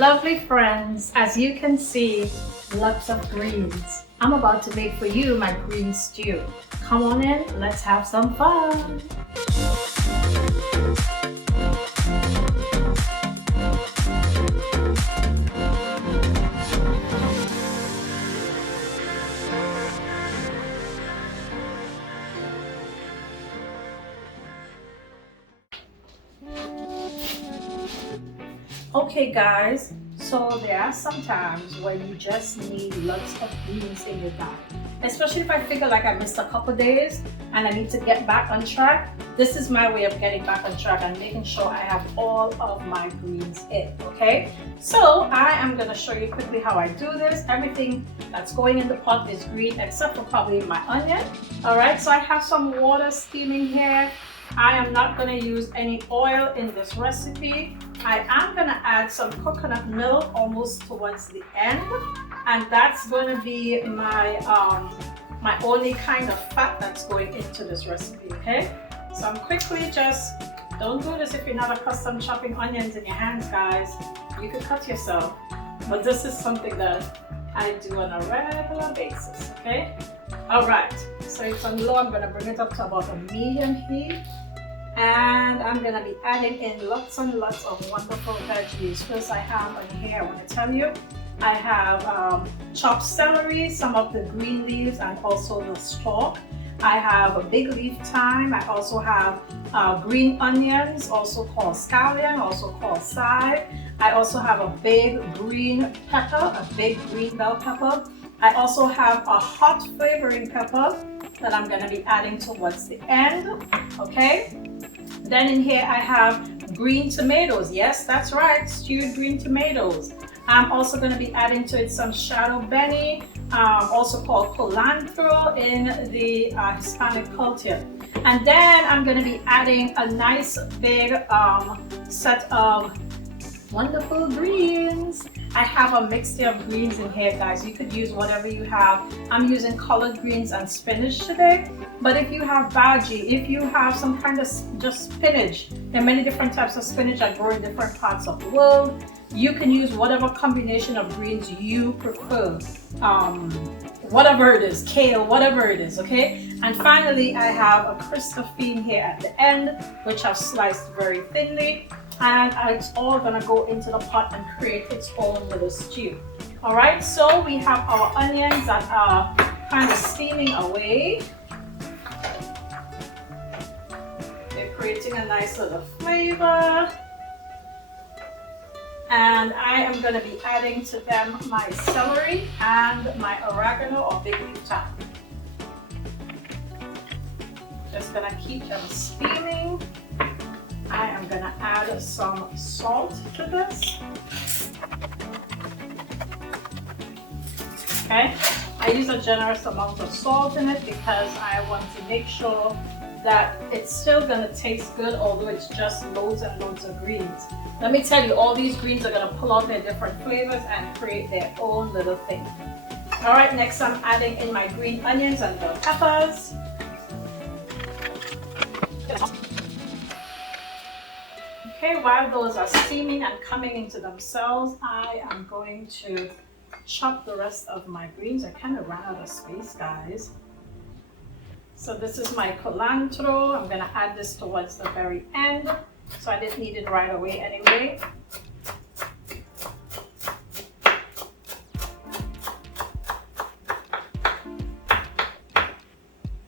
Lovely friends, as you can see, lots of greens. I'm about to make for you my green stew. Come on in, let's have some fun. Okay guys, so there are some times when you just need lots of greens in your diet. Especially if I feel like I missed a couple days and I need to get back on track. This is my way of getting back on track and making sure I have all of my greens in, okay? So I am gonna show you quickly how I do this. Everything that's going in the pot is green except for probably my onion. All right, so I have some water steaming here. I am not gonna use any oil in this recipe. I am gonna add some coconut milk almost towards the end, and that's gonna be my my only kind of fat that's going into this recipe, okay? So I'm quickly don't do this if you're not accustomed chopping onions in your hands, guys. You could cut yourself, but this is something that I do on a regular basis, okay? All right, so it's on low. I'm gonna bring it up to about a medium heat. And I'm gonna be adding in lots and lots of wonderful veggies. First I have on here, I wanna tell you, I have chopped celery, some of the green leaves and also the stalk. I have a big leaf thyme. I also have green onions, also called scallion, also called chive. I also have a big green pepper, a big green bell pepper. I also have a hot flavoring pepper that I'm gonna be adding towards the end, okay? Then in here I have green tomatoes. Yes, that's right, stewed green tomatoes. I'm also going to be adding to it some shadon beni, also called culantro in the Hispanic culture. And then I'm going to be adding a nice big set of wonderful greens. I have a mixture of greens in here, guys. You could use whatever you have. I'm using collard greens and spinach today. But if you have veggie, if you have some kind of just spinach, there are many different types of spinach that grow in different parts of the world. You can use whatever combination of greens you prefer. Whatever it is, kale, whatever it is, okay? And finally, I have a christophene here at the end, which I've sliced very thinly. And it's all gonna go into the pot and create its own little stew. All right, so we have our onions that are kind of steaming away. They're creating a nice little flavor. And I am gonna be adding to them my celery and my oregano or big leaf thyme. Just gonna keep them steaming. I am gonna add some salt to this. Okay, I use a generous amount of salt in it because I want to make sure that it's still gonna taste good, although it's just loads and loads of greens. Let me tell you, all these greens are gonna pull out their different flavors and create their own little thing. All right, next I'm adding in my green onions and bell peppers. Okay, while those are steaming and coming into themselves, I am going to chop the rest of my greens. I kind of ran out of space, guys. So this is my culantro. I'm gonna add this towards the very end. So I didn't need it right away anyway.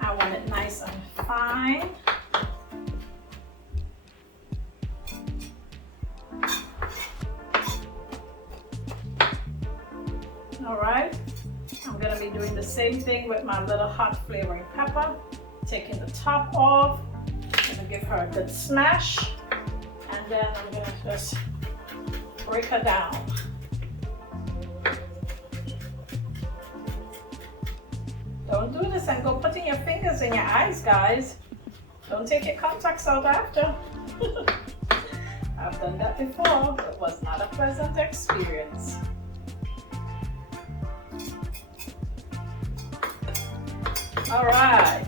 I want it nice and fine. All right, I'm gonna be doing the same thing with my little hot flavoring pepper. Taking the top off, I'm gonna give her a good smash, and then I'm gonna just break her down. Don't do this and go putting your fingers in your eyes, guys. Don't take your contacts out after. I've done that before. It was not a pleasant experience. All right.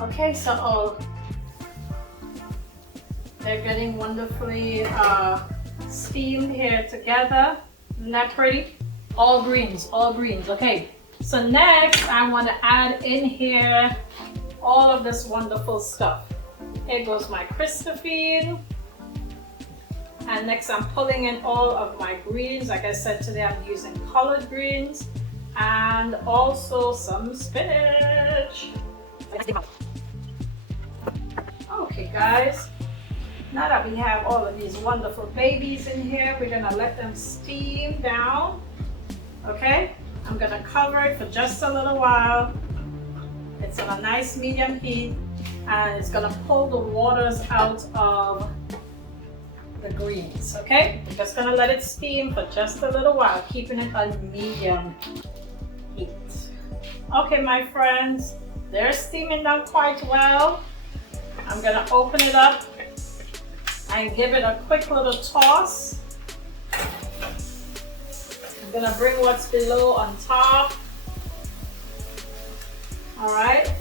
Okay, so They're getting wonderfully steamed here together. Isn't that pretty? All greens, okay. So next I want to add in here all of this wonderful stuff. Here goes my christophene. And next I'm pulling in all of my greens. Like I said, today I'm using colored greens and also some spinach. Okay guys, now that we have all of these wonderful babies in here, we're gonna let them steam down. Okay, I'm gonna cover it for just a little while. It's on a nice medium heat and it's gonna pull the waters out of the greens. Okay, I'm just gonna let it steam for just a little while, keeping it on medium heat. Okay, my friends, they're steaming down quite well. I'm gonna open it up and give it a quick little toss. I'm gonna bring what's below on top. All right.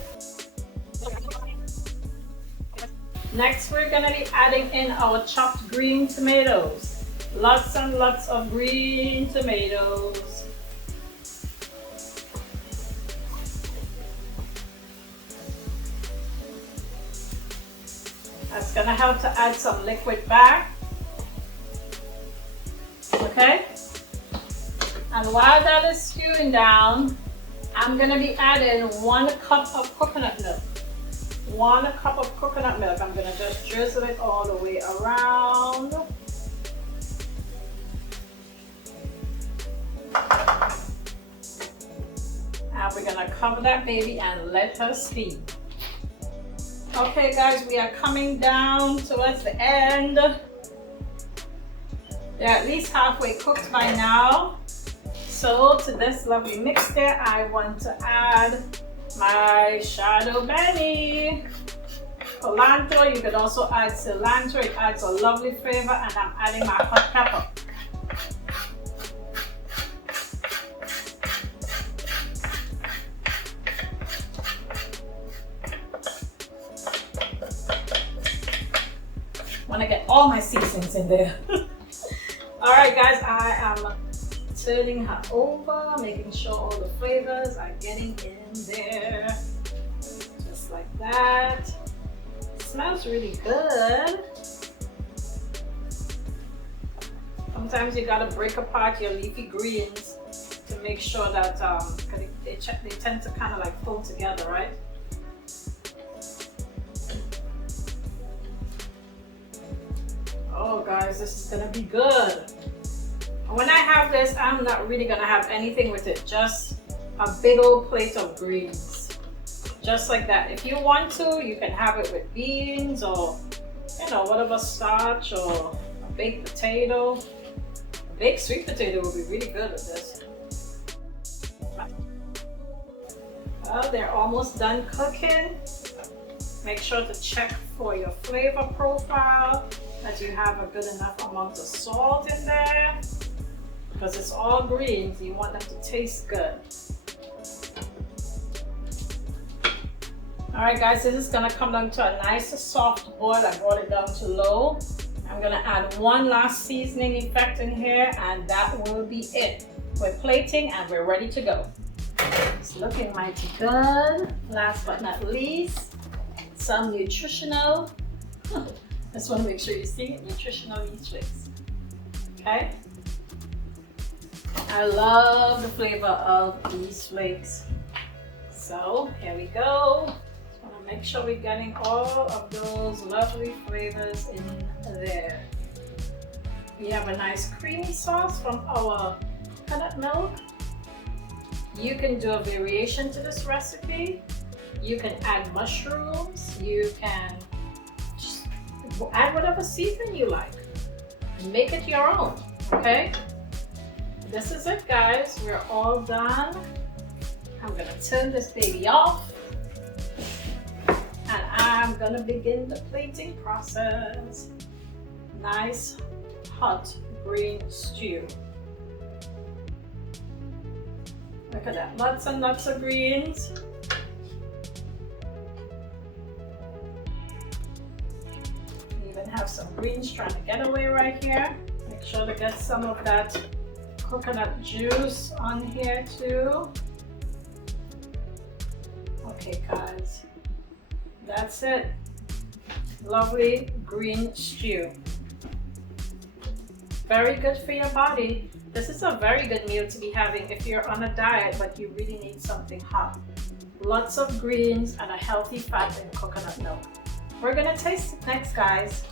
Next, we're gonna be adding in our chopped green tomatoes. Lots and lots of green tomatoes. That's gonna help to add some liquid back. Okay? And while that is stewing down, I'm gonna be adding 1 cup of coconut milk. 1 cup of coconut milk. I'm gonna just drizzle it all the way around. And we're gonna cover that baby and let her steam. Okay guys, we are coming down towards the end. They're at least halfway cooked by now. So to this lovely mixture, I want to add my shadon beni. Culantro, you could also add cilantro, it adds a lovely flavor, and I'm adding my hot pepper. I want to get all my seasonings in there. Alright guys, I am turning her over, making sure all the flavors are getting in there. Just like that. It smells really good. Sometimes you gotta break apart your leafy greens to make sure that they tend to kind of like pull together, right? Oh guys, this is gonna be good. When I have this, I'm not really gonna have anything with it, just a big old plate of greens. Just like that. If you want to, you can have it with beans or, you know, whatever starch, or a baked potato. A baked sweet potato would be really good with this. Well, they're almost done cooking. Make sure to check for your flavor profile, that you have a good enough amount of salt in there, because it's all greens, you want them to taste good. Alright guys, this is gonna come down to a nice soft boil. I brought it down to low. I'm gonna add one last seasoning effect in here, and that will be it. We're plating and we're ready to go. It's looking mighty good. Last but not least, some nutritional. Just want to make sure you see it, nutritional yeast flakes. Okay? I love the flavor of yeast flakes. So here we go. Just want to make sure we're getting all of those lovely flavors in there. We have a nice creamy sauce from our coconut milk. You can do a variation to this recipe. You can add mushrooms. You can just add whatever seasoning you like and make it your own, okay? This is it guys, we're all done. I'm gonna turn this baby off and I'm gonna begin the plating process. Nice hot green stew. Look at that, lots and lots of greens. have some greens trying to get away right here. Make sure to get some of that coconut juice on here too. Okay guys, that's it. Lovely green stew. Very good for your body. This is a very good meal to be having if you're on a diet but you really need something hot. Lots of greens and a healthy fat in coconut milk. We're gonna taste it next, guys.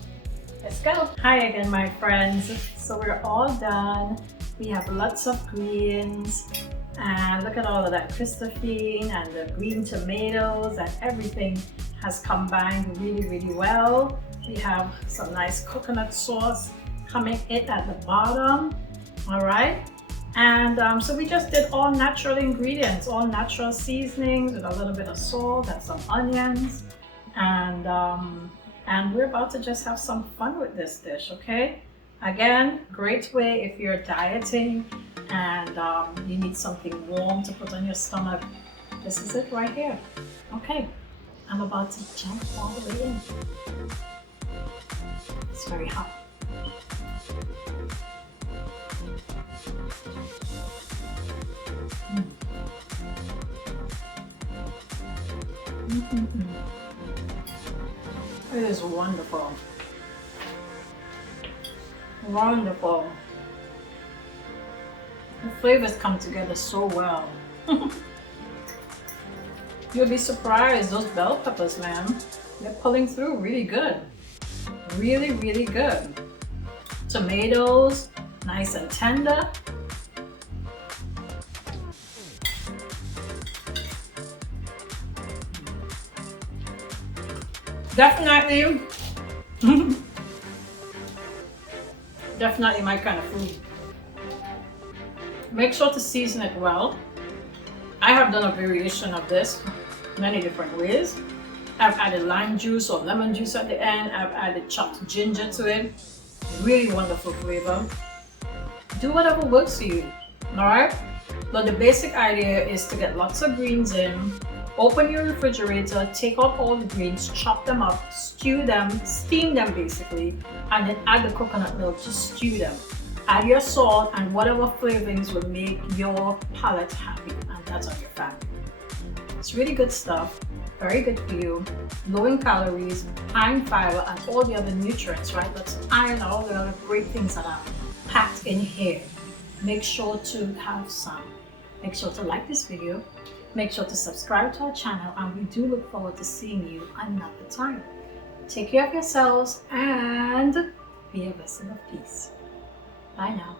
Let's go. Hi again, my friends. So we're all done. We have lots of greens and look at all of that christophene and the green tomatoes, and everything has combined really, really well. We have some nice coconut sauce coming in at the bottom. All right. And so we just did all natural ingredients, all natural seasonings with a little bit of salt and some onions. And we're about to just have some fun with this dish, okay? Again, great way if you're dieting and you need something warm to put on your stomach. This is it right here. Okay, I'm about to jump all the way in. It's very hot. It is wonderful. Wonderful. The flavors come together so well. You'll be surprised, those bell peppers, man. They're pulling through really good. Really, really good. Tomatoes, nice and tender. Definitely, definitely my kind of food. Make sure to season it well. I have done a variation of this many different ways. I've added lime juice or lemon juice at the end. I've added chopped ginger to it. Really wonderful flavor. Do whatever works for you, all right? But the basic idea is to get lots of greens in. Open your refrigerator, take out all the greens, chop them up, stew them, steam them basically, and then add the coconut milk to stew them. Add your salt and whatever flavorings will make your palate happy, and that's on your family. It's really good stuff, very good for you, low in calories, high in fiber, and all the other nutrients, right? That's iron and all the other great things that are packed in here. Make sure to have some. Make sure to like this video. Make sure to subscribe to our channel, and we do look forward to seeing you another time. Take care of yourselves and be a vessel of peace. Bye now.